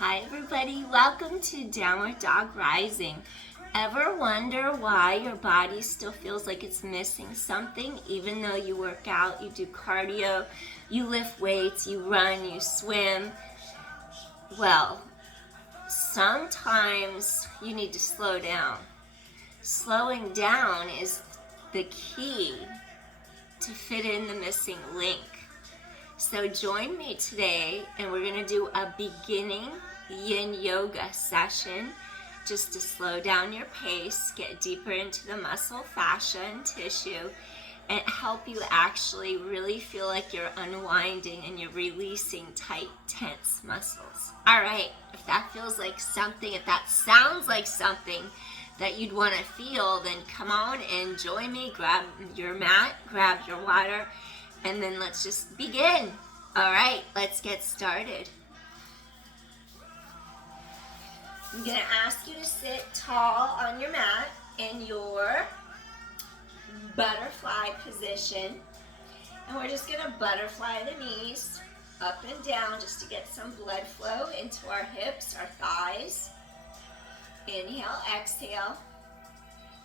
Hi everybody, welcome to Downward Dog Rising. Ever wonder why your body still feels like it's missing something even though you work out, you do cardio, you lift weights, you run, you swim? Well, sometimes you need to slow down. Slowing down is the key to fit in the missing link. So join me today and we're going to do a beginning Yin Yoga session just to slow down your pace, get deeper into the muscle, fascia, and tissue, and help you actually really feel like you're unwinding and you're releasing tight, tense muscles. All right, if that feels like something, if that sounds like something that you'd want to feel, then come on and join me. Grab your mat, grab your water, and then let's just begin. All right, let's get started. I'm going to ask you to sit tall on your mat in your butterfly position. And we're just going to butterfly the knees up and down just to get some blood flow into our hips, our thighs. Inhale, exhale.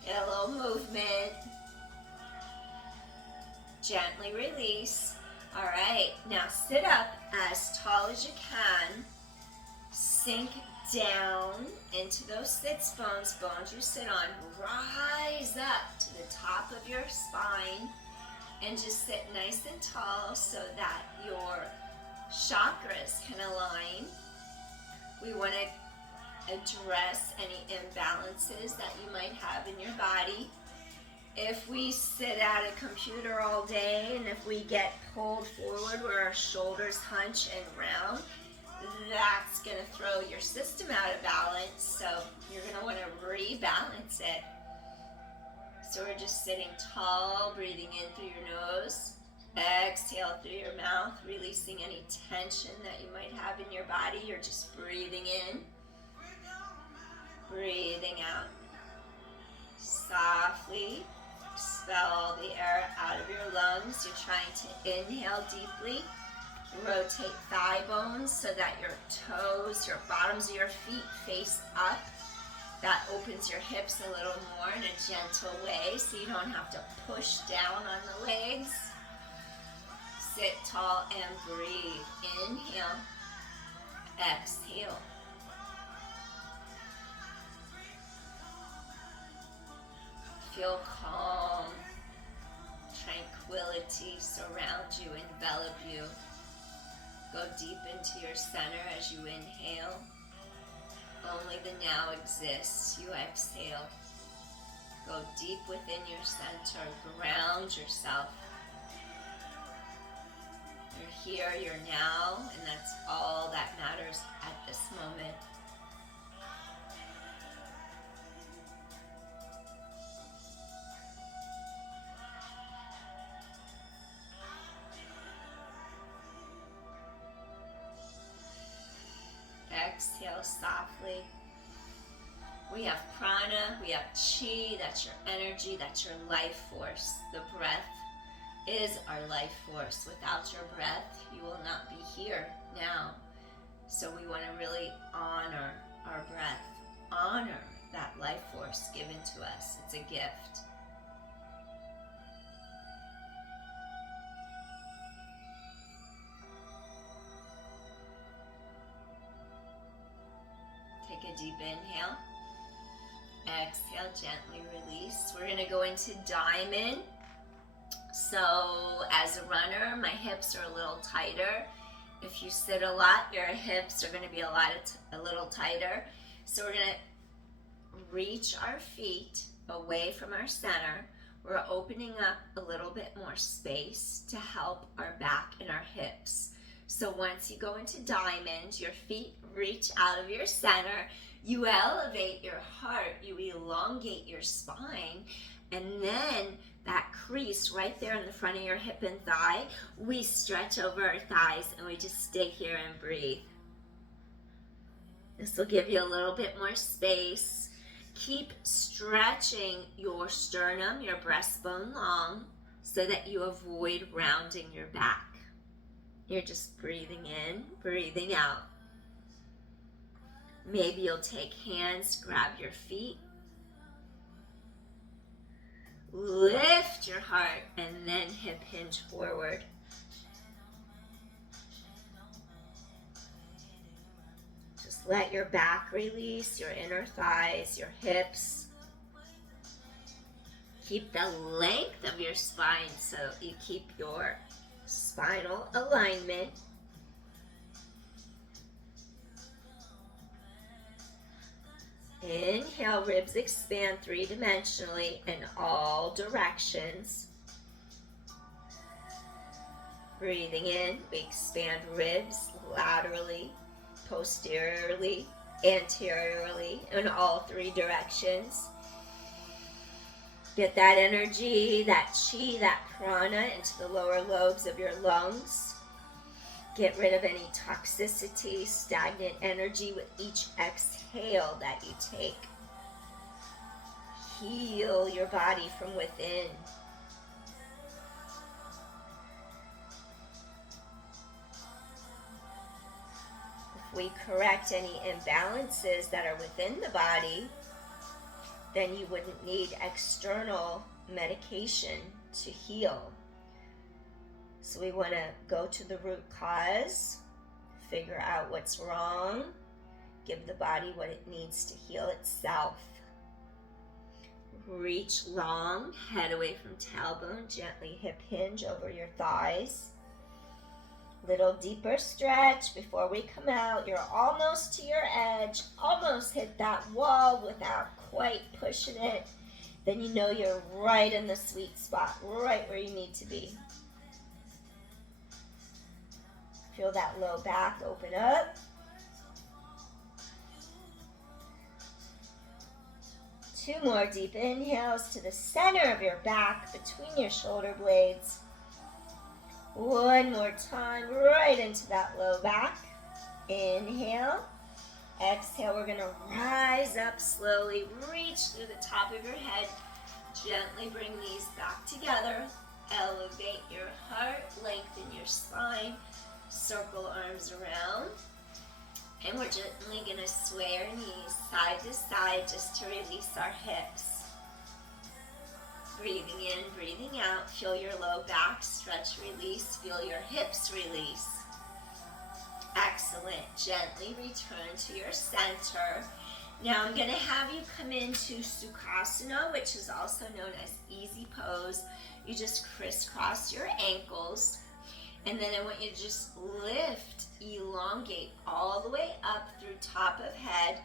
Get a little movement. Gently release. All right, now sit up as tall as you can. Sink down into those sits bones you sit on. Rise up to the top of your spine and just sit nice and tall so that your chakras can align. We want to address any imbalances that you might have in your body. If we sit at a computer all day and if we get pulled forward where our shoulders hunch and round, that's going to throw your system out of balance. So you're going to want to rebalance it. So we're just sitting tall, breathing in through your nose. Exhale through your mouth, releasing any tension that you might have in your body. You're just breathing in, breathing out. Softly expel all the air out of your lungs. You're trying to inhale deeply. Rotate thigh bones so that your toes, your bottoms of your feet face up. That opens your hips a little more in a gentle way so you don't have to push down on the legs. Sit tall and breathe. Inhale. Exhale. Feel calm, tranquility surround you, envelop you. Go deep into your center as you inhale. Only the now exists. You exhale. Go deep within your center. Ground yourself. You're here, you're now, and that's all that matters at this moment. Exhale softly. We have prana, we have chi, that's your energy, that's your life force. The breath is our life force. Without your breath, you will not be here now. So we want to really honor our breath, honor that life force given to us. It's a gift. Take a deep inhale. Exhale, gently release. We're going to go into diamond. So as a runner, my hips are a little tighter. If you sit a lot, your hips are going to be a little tighter. So we're going to reach our feet away from our center. We're opening up a little bit more space to help our back and our hips. So once you go into diamond, your feet reach out of your center, you elevate your heart, you elongate your spine, and then that crease right there in the front of your hip and thigh, we stretch over our thighs and we just stay here and breathe. This will give you a little bit more space. Keep stretching your sternum, your breastbone long, so that you avoid rounding your back. You're just breathing in, breathing out. Maybe you'll take hands, grab your feet, lift your heart, and then hip hinge forward. Just let your back release, your inner thighs, your hips. Keep the length of your spine so you keep your spinal alignment. Inhale, ribs expand three-dimensionally in all directions. Breathing in, we expand ribs laterally, posteriorly, anteriorly, in all three directions. Get that energy, that chi, that prana into the lower lobes of your lungs. Get rid of any toxicity, stagnant energy with each exhale that you take. Heal your body from within. If we correct any imbalances that are within the body, then you wouldn't need external medication to heal. So we want to go to the root cause, figure out what's wrong, give the body what it needs to heal itself. Reach long, head away from tailbone, gently hip hinge over your thighs. Little deeper stretch before we come out. You're almost to your edge, almost hit that wall without quite pushing it. Then you know you're right in the sweet spot, right where you need to be. Feel that low back open up. Two more deep inhales to the center of your back, between your shoulder blades. One more time, right into that low back. Inhale. Exhale, we're going to rise up slowly. Reach through the top of your head. Gently bring these back together. Elevate your heart, lengthen your spine. Circle arms around. And we're gently going to sway our knees side to side just to release our hips. Breathing in, breathing out. Feel your low back stretch, release. Feel your hips release. Excellent. Gently return to your center. Now I'm going to have you come into Sukhasana, which is also known as easy pose. You just crisscross your ankles. And then I want you to just lift, elongate all the way up through top of head.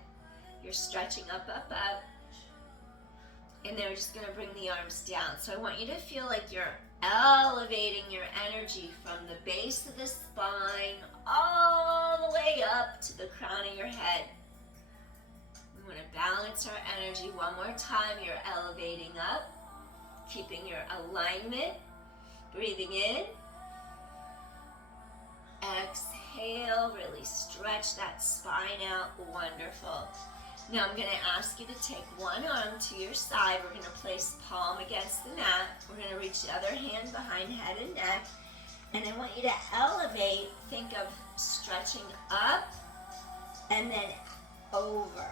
You're stretching up, up, up. And then we're just going to bring the arms down. So I want you to feel like you're elevating your energy from the base of the spine all the way up to the crown of your head. We want to balance our energy one more time. You're elevating up, keeping your alignment. Breathing in. Exhale, really stretch that spine out. Wonderful. Now I'm going to ask you to take one arm to your side. We're going to place palm against the mat. We're going to reach the other hand behind head and neck. And I want you to elevate. Think of stretching up and then over.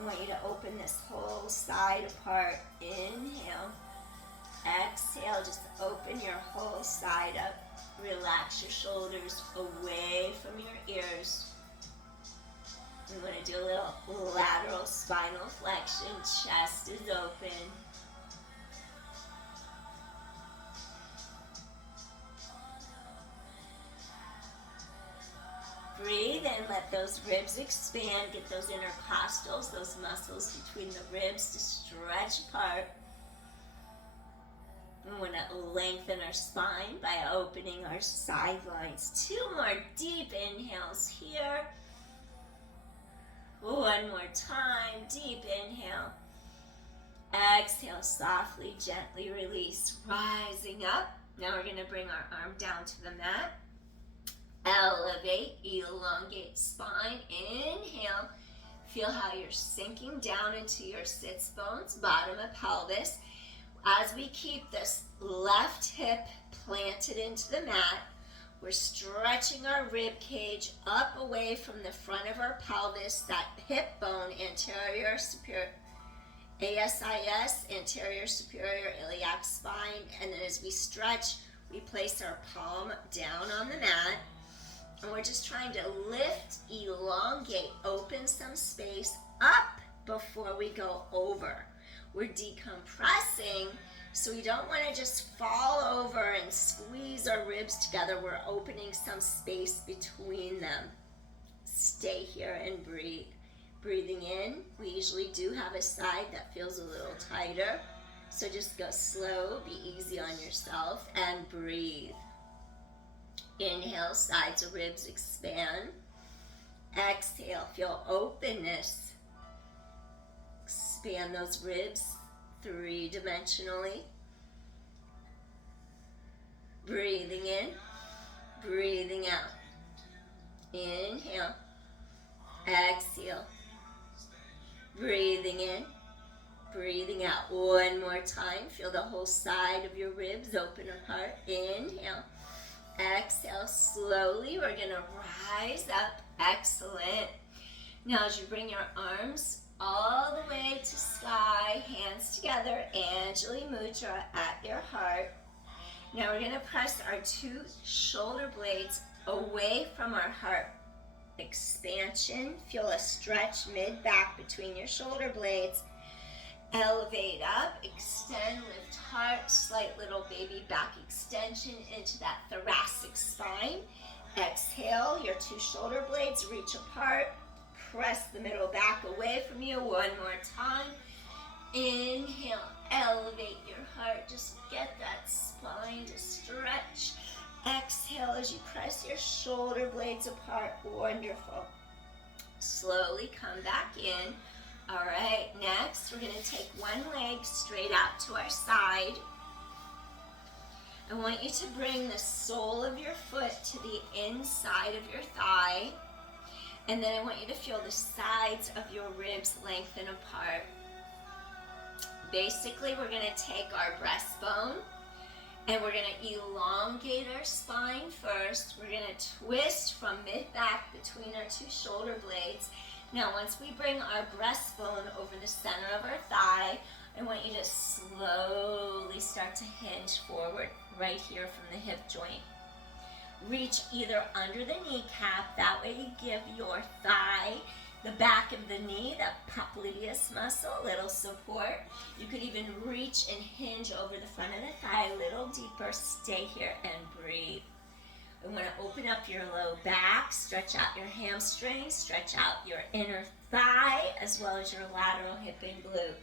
I want you to open this whole side apart. Inhale. Exhale, just open your whole side up. Relax your shoulders away from your ears. We want to do a little lateral spinal flexion. Chest is open. Breathe and let those ribs expand. Get those intercostals, those muscles between the ribs to stretch apart. We want to lengthen our spine by opening our sidelines. Two more deep inhales here. One more time, deep inhale. Exhale, softly, gently release, rising up. Now we're going to bring our arm down to the mat. Elevate, elongate spine. Inhale. Feel how you're sinking down into your sits bones, bottom of pelvis. As we keep this left hip planted into the mat, We're stretching our rib cage up away from the front of our pelvis, that hip bone, anterior superior, ASIS, anterior superior iliac spine. And then as we stretch, we place our palm down on the mat. And we're just trying to lift, elongate, open some space up before we go over. We're decompressing, so we don't want to just fall over and squeeze our ribs together. We're opening some space between them. Stay here and breathe. Breathing in, we usually do have a side that feels a little tighter, so just go slow, be easy on yourself, and breathe. Inhale, sides of ribs expand. Exhale, feel openness. Expand those ribs three-dimensionally. Breathing in, breathing out. Inhale, exhale. Breathing in, breathing out. One more time. Feel the whole side of your ribs open apart. Inhale, exhale. Slowly, we're going to rise up. Excellent. Now, as you bring your arms all the way to sky, hands together, Anjali Mudra at your heart. Now, we're going to press our two shoulder blades away from our heart. Expansion. Feel a stretch mid-back between your shoulder blades. Elevate up, extend, lift heart, slight little baby back extension into that thoracic spine. Exhale, your two shoulder blades reach apart. Press the middle back away from you. One more time. Inhale, elevate your heart. Just get that spine to stretch. Exhale as you press your shoulder blades apart. Wonderful. Slowly come back in. All right, next we're going to take one leg straight out to our side. I want you to bring the sole of your foot to the inside of your thigh. And then I want you to feel the sides of your ribs lengthen apart. Basically, we're going to take our breastbone and we're going to elongate our spine first. We're going to twist from mid-back between our two shoulder blades. Now, once we bring our breastbone over the center of our thigh, I want you to slowly start to hinge forward right here from the hip joint. Reach either under the kneecap, that way you give your thigh, the back of the knee, that popliteus muscle, a little support. You could even reach and hinge over the front of the thigh a little deeper. Stay here and breathe. We want to open up your low back, stretch out your hamstrings, stretch out your inner thigh, as well as your lateral hip and glute.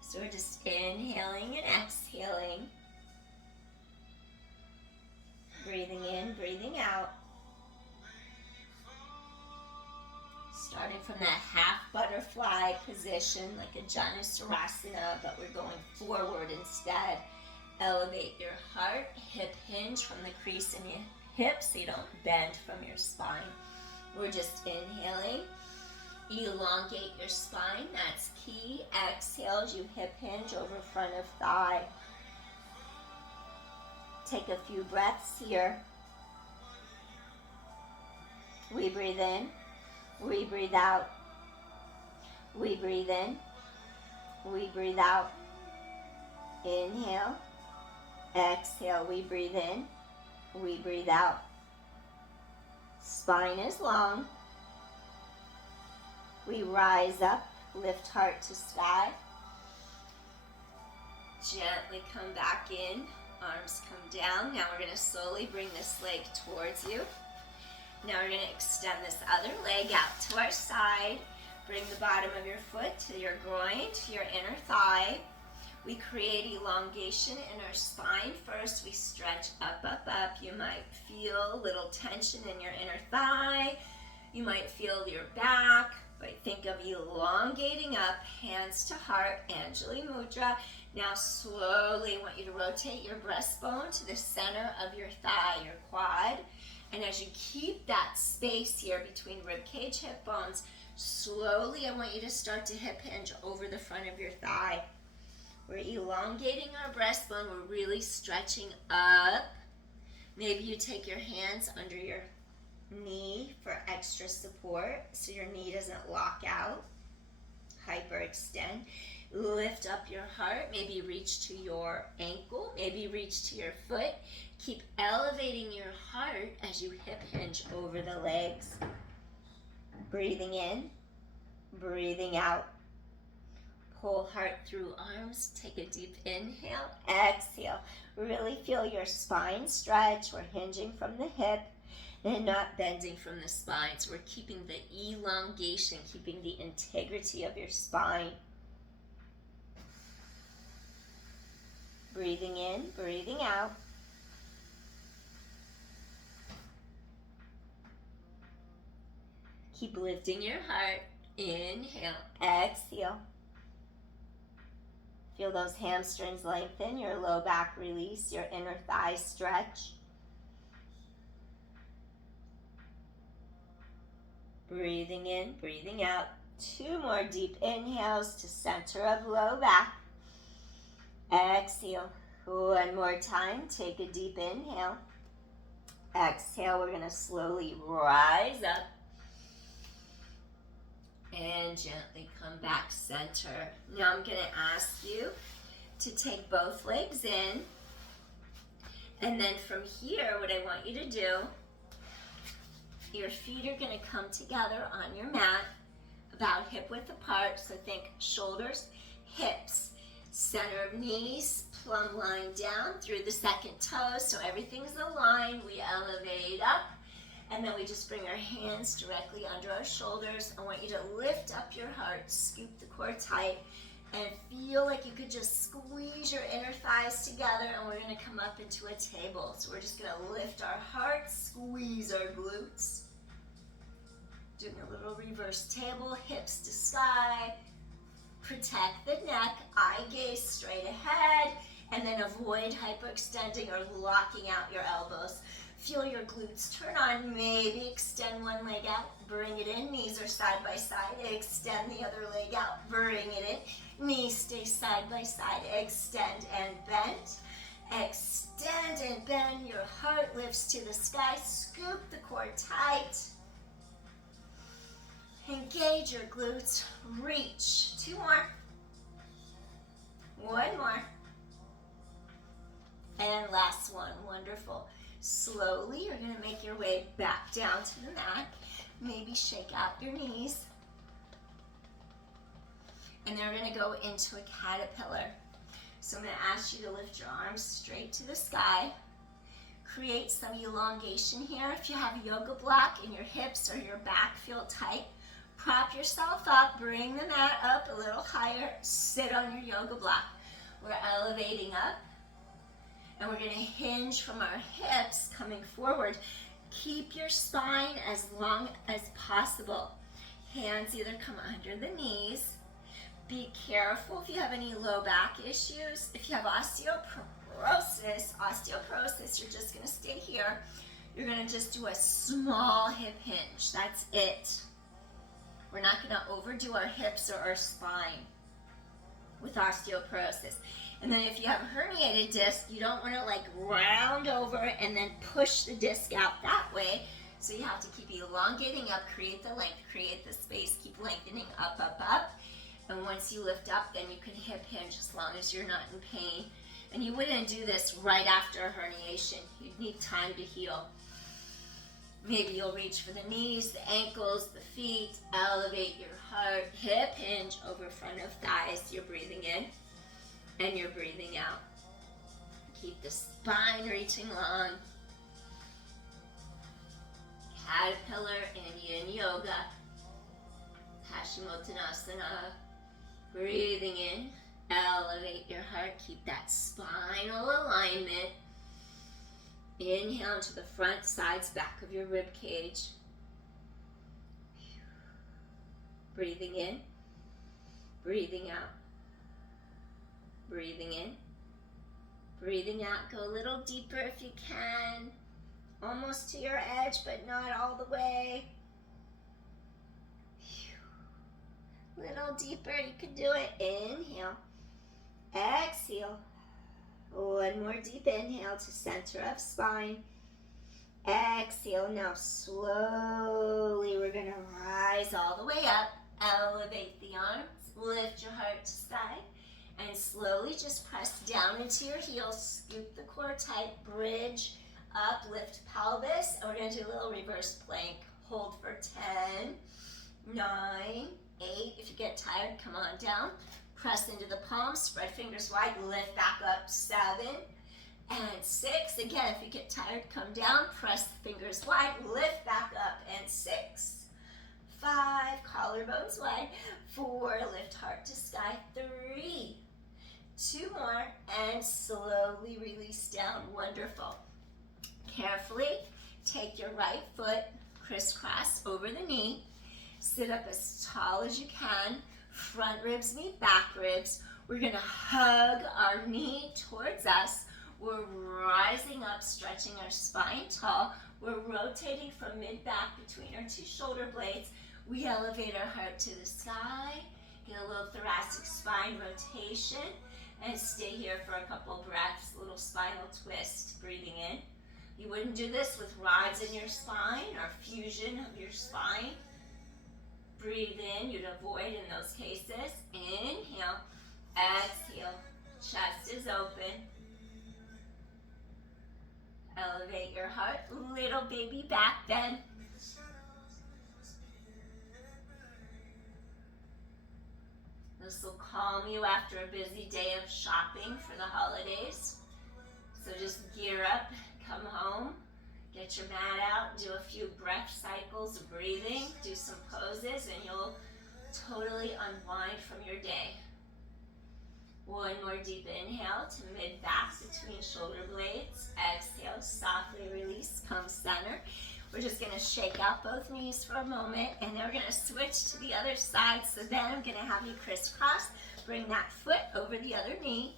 So we're just inhaling and exhaling. Breathing in, breathing out. Starting from that half butterfly position, like a Janusarasana, but we're going forward instead. Elevate your heart, hip hinge from the crease in your hips so you don't bend from your spine. We're just inhaling. Elongate your spine, that's key. Exhale as you hip hinge over front of thigh. Take a few breaths here. We breathe in. We breathe out. We breathe in. We breathe out. Inhale. Exhale. We breathe in. We breathe out. Spine is long. We rise up. Lift heart to sky. Gently come back in. Arms come down. Now we're going to slowly bring this leg towards you. Now we're going to extend this other leg out to our side. Bring the bottom of your foot to your groin, to your inner thigh. We create elongation in our spine. First, we stretch up, up, up. You might feel a little tension in your inner thigh. You might feel your back. But think of elongating up, hands to heart, Anjali Mudra. Now slowly I want you to rotate your breastbone to the center of your thigh, your quad. And as you keep that space here between ribcage, hip bones, slowly I want you to start to hip hinge over the front of your thigh. We're elongating our breastbone. We're really stretching up. Maybe you take your hands under your knee for extra support so your knee doesn't lock out. Hyperextend. Lift up your heart. Maybe reach to your ankle. Maybe reach to your foot. Keep elevating your heart as you hip hinge over the legs. Breathing in, breathing out. Pull heart through arms. Take a deep inhale. Exhale. Really feel your spine stretch. We're hinging from the hip and not bending from the spine. So we're keeping the elongation, keeping the integrity of your spine. Breathing in, breathing out. Keep lifting your heart. Inhale, exhale. Feel those hamstrings lengthen, your low back release, your inner thighs stretch. Breathing in, breathing out. 2 more deep inhales to center of low back. Exhale. 1 more time. Take a deep inhale. Exhale. We're going to slowly rise up and gently come back center. Now I'm going to ask you to take both legs in, and then from here what I want you to do, your feet are going to come together on your mat about hip width apart. So think shoulders, hips, center of knees, plumb line down through the second toe, so everything's aligned. We elevate up, and then we just bring our hands directly under our shoulders. I want you to lift up your heart, scoop the core tight, and feel like you could just squeeze your inner thighs together, and we're going to come up into a table. So we're just going to lift our heart, squeeze our glutes. Doing a little reverse table, hips to sky. Protect the neck, eye gaze straight ahead, and then avoid hyperextending or locking out your elbows. Feel your glutes turn on, maybe extend one leg out, bring it in, knees are side by side, extend the other leg out, bring it in, knees stay side by side, extend and bend, extend and bend, your heart lifts to the sky, scoop the core tight, engage your glutes, reach, 2 more, 1 more, and last one. Wonderful. Slowly, you're going to make your way back down to the mat. Maybe shake out your knees. And then we're going to go into a caterpillar. So I'm going to ask you to lift your arms straight to the sky. Create some elongation here. If you have a yoga block and your hips or your back feel tight, prop yourself up, bring the mat up a little higher, sit on your yoga block. We're elevating up, and we're going to hinge from our hips coming forward. Keep your spine as long as possible. Hands either come under the knees. Be careful if you have any low back issues. If you have osteoporosis, you're just going to stay here. You're going to just do a small hip hinge. That's it. We're not going to overdo our hips or our spine with osteoporosis. And then if you have a herniated disc, you don't want to like round over and then push the disc out that way. So you have to keep elongating up, create the length, create the space, keep lengthening up, up, up. And once you lift up, then you can hip hinge as long as you're not in pain. And you wouldn't do this right after a herniation. You'd need time to heal. Maybe you'll reach for the knees, the ankles, the feet, elevate your heart, hip hinge over front of thighs. You're breathing in and you're breathing out. Keep the spine reaching long. Caterpillar in Yin Yoga. Paschimottanasana. Breathing in, elevate your heart, keep that spinal alignment. Inhale into the front, sides, back of your rib cage. Breathing in, breathing out. Breathing in, breathing out. Go a little deeper if you can. Almost to your edge, but not all the way. Little deeper, you can do it. Inhale, Exhale. One more deep inhale to center of spine. Exhale. Now slowly we're going to rise all the way up. Elevate the arms. Lift your heart to sky. And slowly just press down into your heels. Scoop the core tight. Bridge up. Lift pelvis. And we're going to do a little reverse plank. Hold for 10, 9, 8. If you get tired, come on down. Press into the palms. Spread fingers wide. Lift back up. 7. And 6. Again, if you get tired, come down. Press the fingers wide. Lift back up. And 6. 5. Collarbones wide. 4. Lift heart to sky. 3. 2 more. And slowly release down. Wonderful. Carefully take your right foot, crisscross over the knee. Sit up as tall as you can. Front ribs meet back ribs. We're going to hug our knee towards us. We're rising up, stretching our spine tall. We're rotating from mid-back between our two shoulder blades. We elevate our heart to the sky. Get a little thoracic spine rotation. And stay here for a couple breaths. Little spinal twist, breathing in. You wouldn't do this with rods in your spine or fusion of your spine. Breathe in, you'd avoid in those cases. Inhale, exhale, chest is open. Elevate your heart, little baby back bend. This will calm you after a busy day of shopping for the holidays. So just gear up, come home, get your mat out, do a few breath cycles of breathing, do some poses, and you'll totally unwind from your day. One more deep inhale to mid-back between shoulder blades. Exhale, softly release, come center. We're just going to shake out both knees for a moment, and then we're going to switch to the other side. So then I'm going to have you crisscross. Bring that foot over the other knee.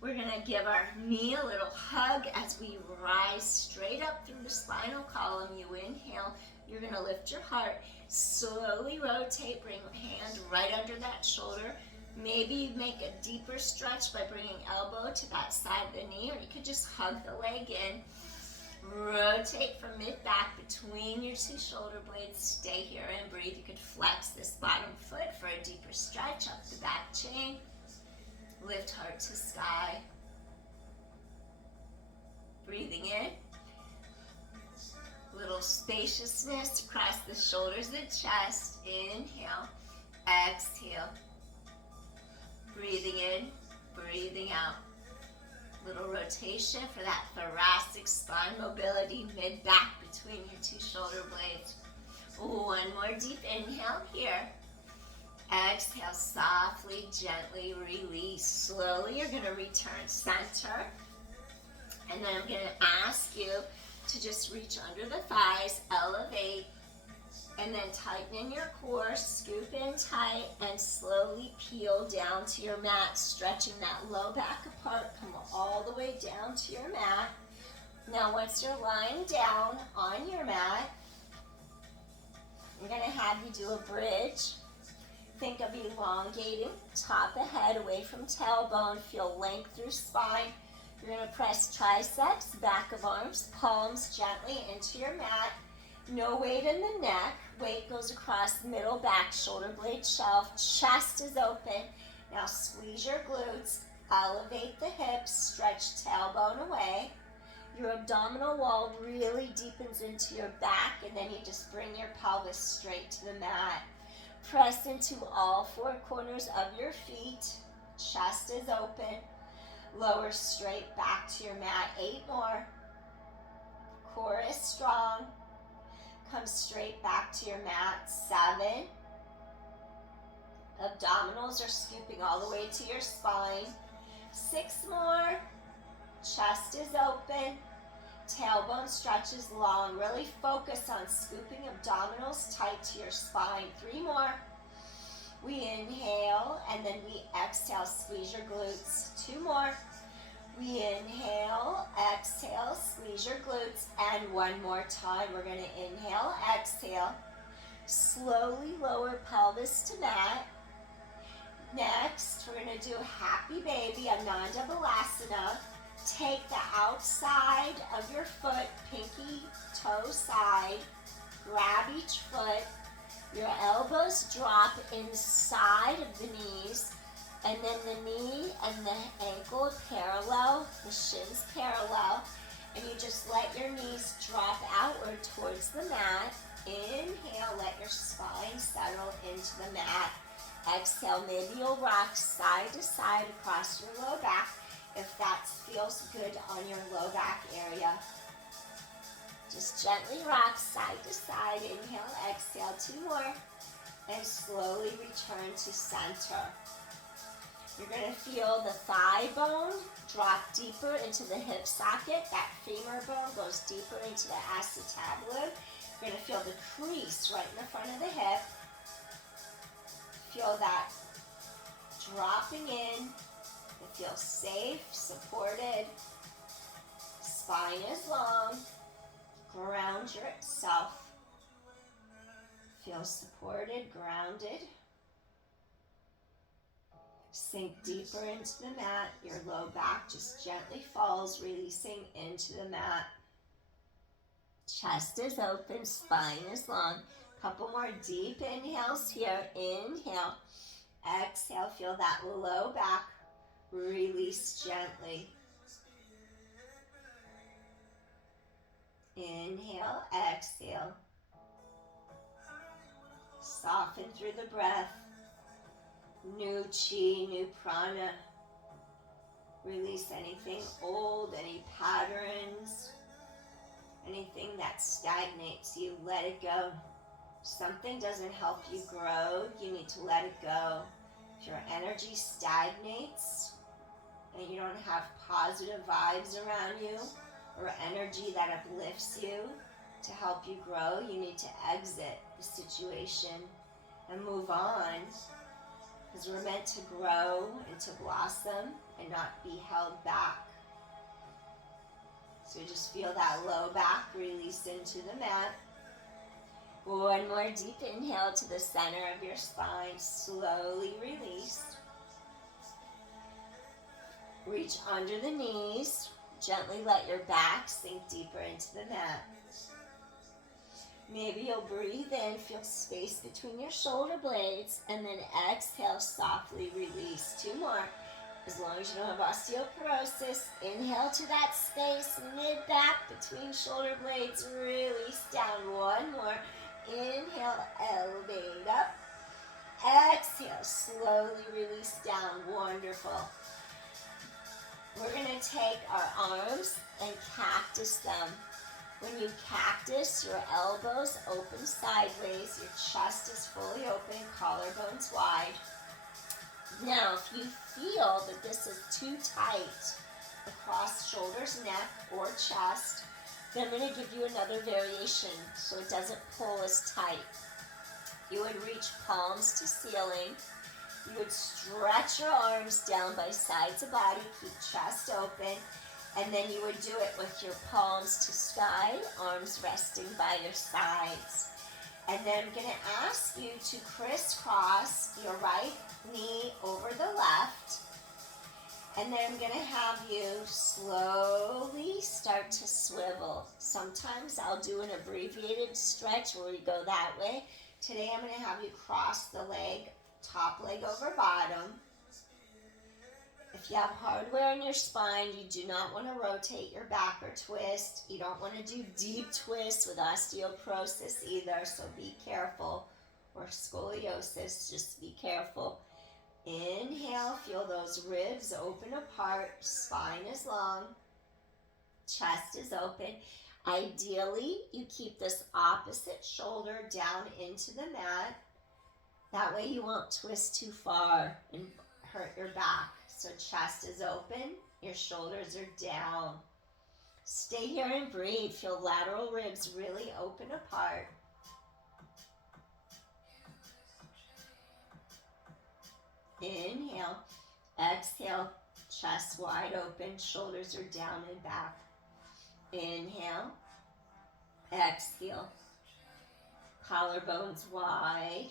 We're going to give our knee a little hug as we rise straight up through the spinal column. You inhale. You're going to lift your heart. Slowly rotate. Bring a hand right under that shoulder. Maybe make a deeper stretch by bringing elbow to that side of the knee, or you could just hug the leg in. Rotate from mid-back between your two shoulder blades. Stay here and breathe. You could flex this bottom foot for a deeper stretch up the back chain. Lift heart to sky. Breathing in. Little spaciousness across the shoulders and chest. Inhale. Exhale. Breathing in. Breathing out. Little rotation for that thoracic spine mobility, mid-back between your two shoulder blades. One more deep inhale here. Exhale, softly, gently release. Slowly, you're going to return center. And then I'm going to ask you to just reach under the thighs, elevate, and then tighten in your core, scoop in tight, and slowly peel down to your mat, stretching that low back apart. Come all the way down to your mat. Now, once you're lying down on your mat, I'm going to have you do a bridge. Think of elongating top of head away from tailbone. Feel length through spine. You're going to press triceps, back of arms, palms gently into your mat. No weight in the neck. Weight goes across middle back, shoulder blade shelf. Chest is open. Now squeeze your glutes. Elevate the hips. Stretch tailbone away. Your abdominal wall really deepens into your back, and then you just bring your pelvis straight to the mat. Press into all four corners of your feet. Chest is open. Lower straight back to your mat. 8 more. Core is strong. Come straight back to your mat. 7. Abdominals are scooping all the way to your spine. 6 more. Chest is open. Tailbone stretches long. Really focus on scooping abdominals tight to your spine. 3 more. We inhale and then we exhale. Squeeze your glutes. 2 more. We inhale, exhale, squeeze your glutes, and 1 more time. We're going to inhale, exhale. Slowly lower pelvis to mat. Next, we're going to do Happy Baby, Ananda Balasana. Take the outside of your foot, pinky toe side, grab each foot. Your elbows drop inside of the knees, and then the knee and the ankle parallel, the shins parallel, and you just let your knees drop outward towards the mat. Inhale, let your spine settle into the mat. Exhale, maybe you'll rock side to side across your low back if that feels good on your low back area. Just gently rock side to side. Inhale, exhale, 2 more. And slowly return to center. You're going to feel the thigh bone drop deeper into the hip socket. That femur bone goes deeper into the acetabulum. You're going to feel the crease right in the front of the hip. Feel that dropping in. You feel safe, supported. Spine is long. Ground yourself. Feel supported, grounded. Sink deeper into the mat. Your low back just gently falls, releasing into the mat. Chest is open, spine is long. Couple more deep inhales here. Inhale. Exhale, feel that low back. Release gently. Inhale, exhale. Soften through the breath. New chi, new prana. Release anything old, any patterns, anything that stagnates you. Let it go. If something doesn't help you grow, you need to let it go. If your energy stagnates and you don't have positive vibes around you or energy that uplifts you to help you grow, you need to exit the situation and move on, because we're meant to grow and to blossom and not be held back. So just feel that low back release into the mat. One more deep inhale to the center of your spine. Slowly release. Reach under the knees. Gently let your back sink deeper into the mat. Maybe you'll breathe in, feel space between your shoulder blades, and then exhale, softly release. 2 more. As long as you don't have osteoporosis, inhale to that space, mid-back between shoulder blades, release down. 1 more. Inhale, elevate up. Exhale, slowly release down. Wonderful. We're going to take our arms and cactus them. When you cactus, your elbows open sideways, your chest is fully open, collarbones wide. Now, if you feel that this is too tight across shoulders, neck, or chest, then I'm going to give you another variation so it doesn't pull as tight. You would reach palms to ceiling. You would stretch your arms down by sides of body, keep chest open, and then you would do it with your palms to sky, arms resting by your sides. And then I'm going to ask you to crisscross your right knee over the left. And then I'm going to have you slowly start to swivel. Sometimes I'll do an abbreviated stretch where we go that way. Today I'm going to have you cross the leg, top leg over bottom. If you have hardware in your spine, you do not want to rotate your back or twist. You don't want to do deep twists with osteoporosis either, so be careful. Or scoliosis, just be careful. Inhale, feel those ribs open apart, spine is long, chest is open. Ideally, you keep this opposite shoulder down into the mat. That way you won't twist too far and hurt your back. So chest is open, your shoulders are down. Stay here and breathe. Feel lateral ribs really open apart. Inhale, exhale, chest wide open, shoulders are down and back. Inhale, exhale, collarbones wide.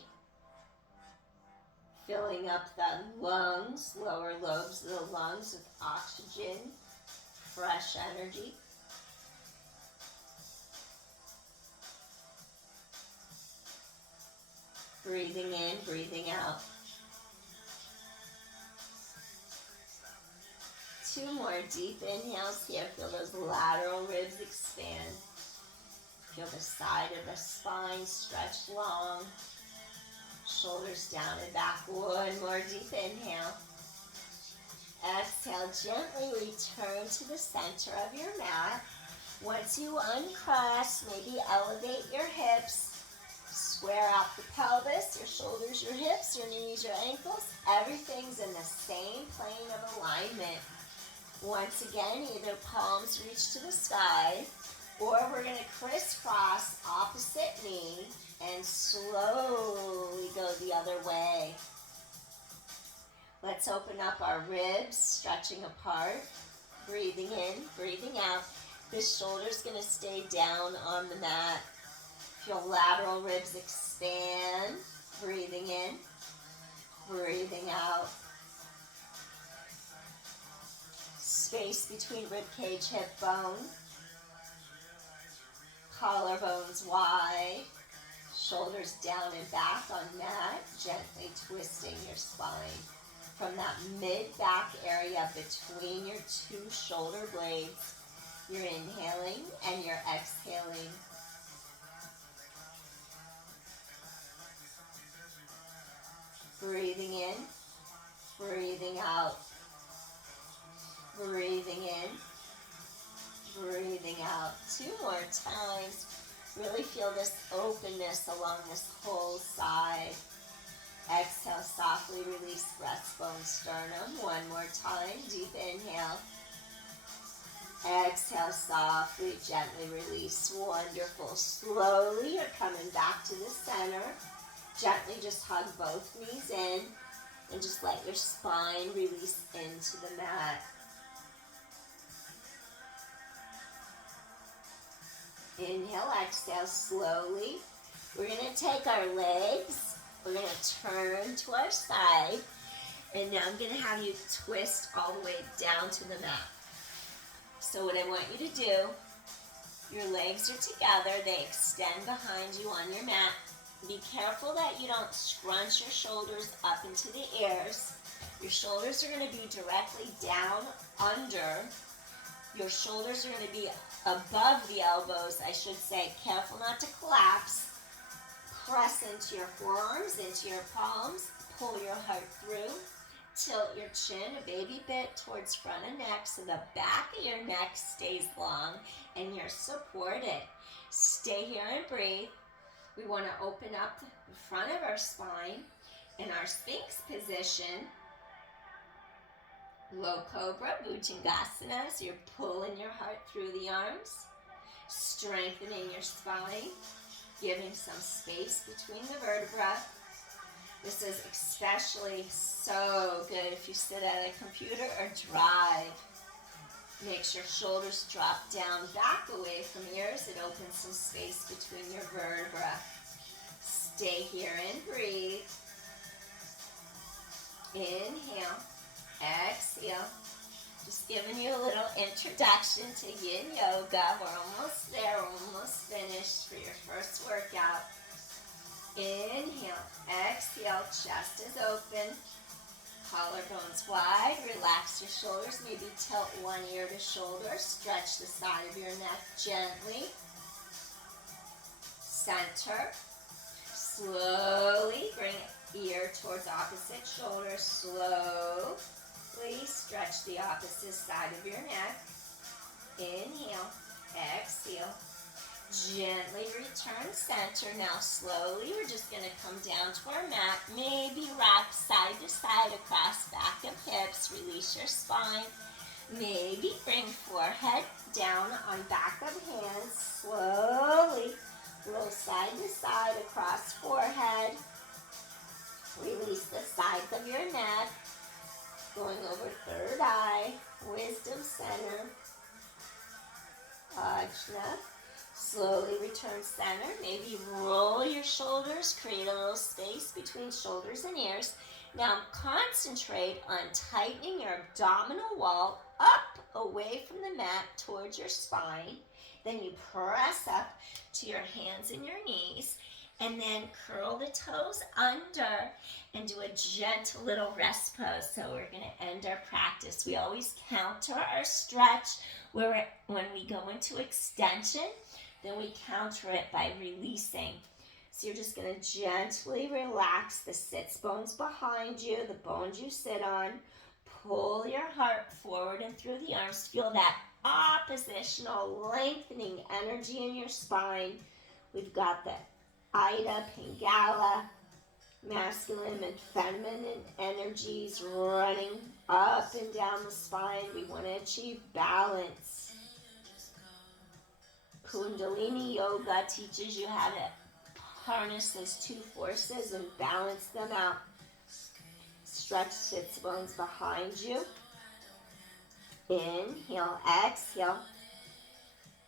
Filling up the lungs, lower lobes of the lungs with oxygen, fresh energy. Breathing in, breathing out. 2 more deep inhales here. Feel those lateral ribs expand. Feel the side of the spine stretch long. Shoulders down and back. 1 more deep inhale. Exhale, gently return to the center of your mat. Once you uncross, maybe elevate your hips. Square out the pelvis, your shoulders, your hips, your knees, your ankles. Everything's in the same plane of alignment. Once again, either palms reach to the sky, or we're going to crisscross opposite knee and slowly go the other way. Let's open up our ribs, stretching apart. Breathing in, breathing out. This shoulder's going to stay down on the mat. Feel lateral ribs expand. Breathing in, breathing out. Space between ribcage, hip bone. Collarbones wide. Shoulders down and back on mat. Gently twisting your spine. From that mid-back area between your 2 shoulder blades, you're inhaling and you're exhaling. Breathing in, breathing out. Breathing in, breathing out. 2 more times. Really feel this openness along this whole side. Exhale, softly release breastbone, sternum. 1 more time, deep inhale. Exhale, softly, gently release. Wonderful. Slowly, you're coming back to the center. Gently just hug both knees in and just let your spine release into the mat. Inhale, exhale slowly. We're going to take our legs, we're going to turn to our side, and now I'm going to have you twist all the way down to the mat. So what I want you to do, your legs are together, they extend behind you on your mat. Be careful that you don't scrunch your shoulders up into the ears. Your shoulders are going to be directly down under. Your shoulders are going to be above the elbows, I should say. Careful not to collapse. Press into your forearms, into your palms. Pull your heart through. Tilt your chin a baby bit towards front of neck so the back of your neck stays long and you're supported. Stay here and breathe. We want to open up the front of our spine in our Sphinx position. Low Cobra, Bhujangasana, so you're pulling your heart through the arms, strengthening your spine, giving some space between the vertebrae. This is especially so good if you sit at a computer or drive. Make sure shoulders drop down, back away from ears. It opens some space between your vertebrae. Stay here and breathe. Inhale. Exhale. Just giving you a little introduction to Yin Yoga. We're almost there, almost finished for your first workout. Inhale. Exhale. Chest is open. Collarbones wide. Relax your shoulders. Maybe tilt one ear to shoulder. Stretch the side of your neck gently. Center. Slowly bring ear towards opposite shoulder. Slowly stretch the opposite side of your neck. Inhale. Exhale. Gently return center. Now slowly we're just going to come down to our mat. Maybe rock side to side across back of hips. Release your spine. Maybe bring forehead down on back of hands. Slowly roll side to side across forehead. Release the sides of your neck. Going over third eye. Wisdom center. Ajna. Slowly return center. Maybe roll your shoulders. Create a little space between shoulders and ears. Now concentrate on tightening your abdominal wall up away from the mat towards your spine. Then you press up to your hands and your knees, and then curl the toes under and do a gentle little rest pose. So we're going to end our practice. We always counter our stretch when we go into extension, then we counter it by releasing. So you're just going to gently relax the sits bones behind you, the bones you sit on. Pull your heart forward and through the arms. Feel that oppositional lengthening energy in your spine. We've got the Ida, Pingala, masculine and feminine energies running up and down the spine. We want to achieve balance. Kundalini Yoga teaches you how to harness those two forces and balance them out. Stretch sits bones behind you. Inhale, exhale.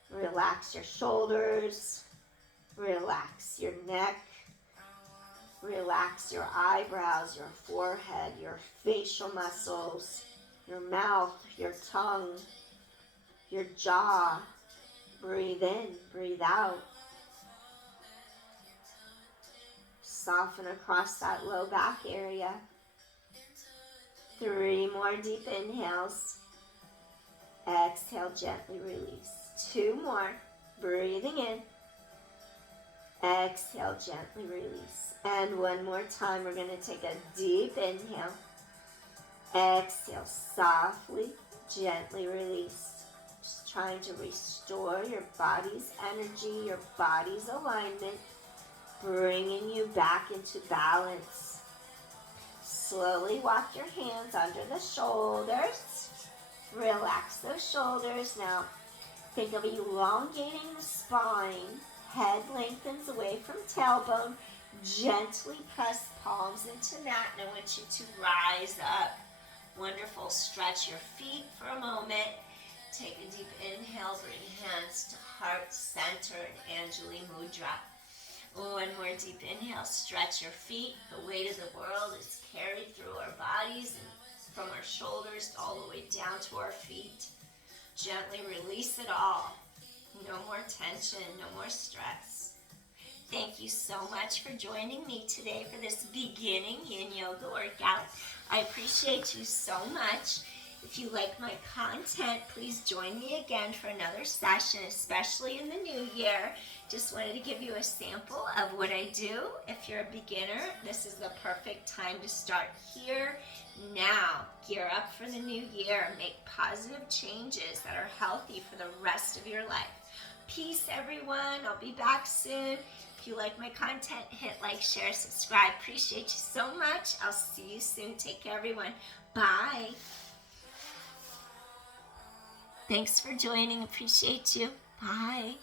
Relax your shoulders. Relax your neck. Relax your eyebrows, your forehead, your facial muscles, your mouth, your tongue, your jaw. Breathe in, breathe out. Soften across that low back area. 3 more deep inhales. Exhale, gently release. 2 more. Breathing in. Exhale, gently release. And 1 more time, we're going to take a deep inhale. Exhale, softly, gently release. Just trying to restore your body's energy, your body's alignment, bringing you back into balance. Slowly walk your hands under the shoulders. Relax those shoulders. Now, think of elongating the spine. Head lengthens away from tailbone. Gently press palms into mat. And I want you to rise up. Wonderful. Stretch your feet for a moment. Take a deep inhale. Bring hands to heart center and Anjali Mudra. 1 more deep inhale. Stretch your feet. The weight of the world is carried through our bodies and from our shoulders all the way down to our feet. Gently release it all. No more tension, no more stress. Thank you so much for joining me today for this beginning Yin Yoga workout. I appreciate you so much. If you like my content, please join me again for another session, especially in the new year. Just wanted to give you a sample of what I do. If you're a beginner, this is the perfect time to start here now. Gear up for the new year. Make positive changes that are healthy for the rest of your life. Peace, everyone. I'll be back soon. If you like my content, hit like, share, subscribe. Appreciate you so much. I'll see you soon. Take care, everyone. Bye. Thanks for joining. Appreciate you. Bye.